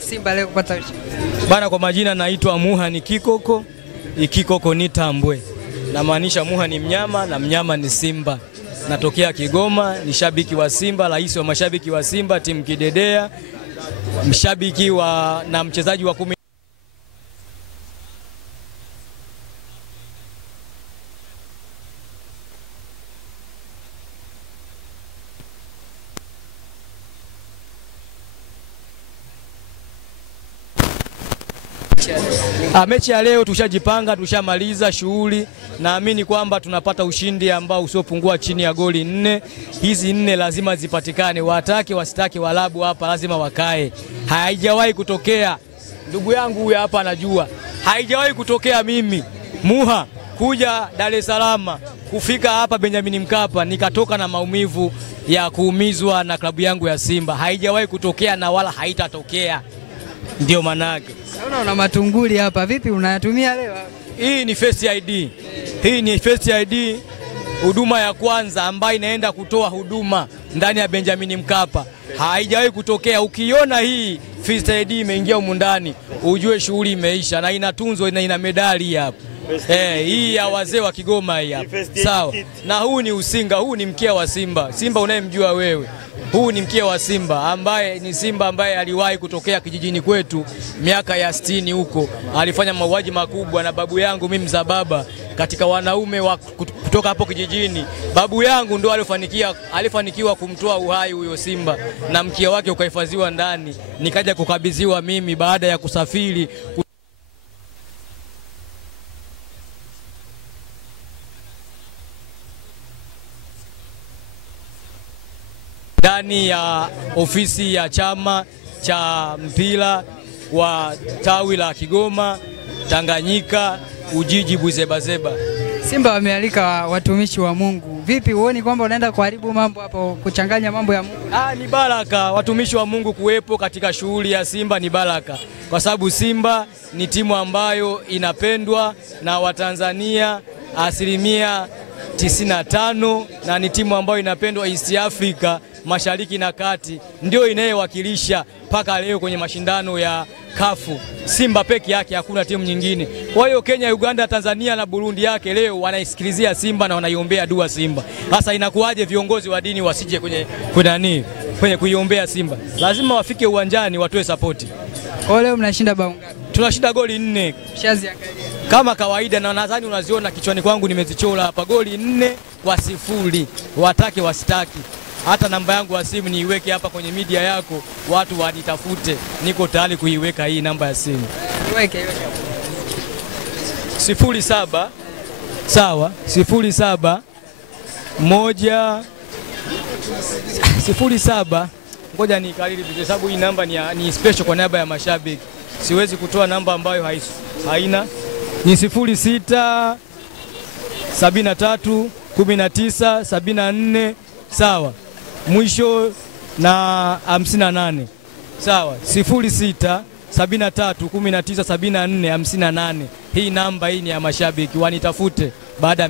Simba leo kupata ushindi? Bana, kwa majina naitwa Muha ni Kikoko, Ikikoko ni Tambwe. Namaanisha Muha ni mnyama na mnyama ni Simba. Natokea Kigoma, ni shabiki wa Simba, rais wa mashabiki wa Simba, timu kidedea, mshabiki na mchezaji wa 10. Mechi ya leo tushajipanga, tushamaliza shughuli. Naamini kwamba tunapata ushindi ambao usiopungua chini ya goli 4. Hizi 4 lazima zipatikane, watake wasitake walabu hapa lazima wakae. Haijawahi kutokea, ndugu yangu huyu hapa anajua, haijawahi kutokea mimi Muha kuja Dar es Salaam, kufika hapa Benjamin Mkapa nikatoka na maumivu ya kuumizwa na klabu yangu ya Simba. Haijawahi kutokea na wala haitatokea. Ndio manake. Naona una matunguli hapa, vipi unayatumia leo? Hii ni First ID. Hii ni First ID, huduma ya kwanza ambayo inaenda kutoa huduma ndani ya Benjamin Mkapa. Haijawahi kutokea. Ukiona hii First ID imeingia humu ndani, ujue shughuli imeisha, na inatunzwa na ina medali hapa. Hii ya wazee wa Kigoma hii hapa. Sawa. Na huu ni usinga, huu ni mkia wa Simba. Simba unayemjua wewe. Huu ni mkia wa Simba ambaye ni Simba ambaye aliwahi kutokea kijijini kwetu miaka ya 60 huko. Alifanya mauaji makubwa na babu yangu mimi mzababa katika wanaume kutoka hapo kijijini. Babu yangu ndo alifanikiwa kumtoa uhai huyo Simba na mkia wake ukahifadhiwa ndani. Nikaja kukabidhiwa mimi baada ya kusafiri ndani ya ofisi ya chama cha mpira wa tawi la Kigoma, Tanganyika, Ujiji, Buzebazeba. Simba wamealika watumishi wa Mungu. Vipi huoni kwamba unaenda kuharibu mambo hapo, kuchanganya mambo ya Mungu? Ni baraka watumishi wa Mungu kuwepo katika shughuli ya Simba, ni baraka. Kwa sababu Simba ni timu ambayo inapendwa na Watanzania 95%, na ni timu ambayo inapendwa East Africa, Mashariki na Kati, ndio inayewakilisha mpaka leo kwenye mashindano ya Kafu. Simba peke yake, hakuna timu nyingine. Kwa hiyo Kenya, Uganda, Tanzania na Burundi yake leo wanaisikilizia Simba na wanaiombea dua Simba. Sasa inakuwaje viongozi wa dini wasije kwenye kuiombea Simba? Lazima wafike uwanjani watoe support. Kwa leo mnashinda bao ngapi? Tunashinda goli 4. Shaziangalia kama kawaida, na nadhani unaziona kichwani kwangu nimezichora hapa, goli 4-0, watake wasitaki. Hata namba yangu ya simu niiweke hapa kwenye media yako, watu wanitafute, niko tayari kuiweka hii namba ya simu. Iweke 07 sawa 07 ngoja nikariri kwa sababu hii namba ni special kwa niaba ya mashabiki. Siwezi kutoa namba ambayo haina. Ni 06 73 19 74 sawa, mwisho na 58 sawa, 06 73 19 74 58. Hii namba hii ni ya mashabiki, wanitafute baada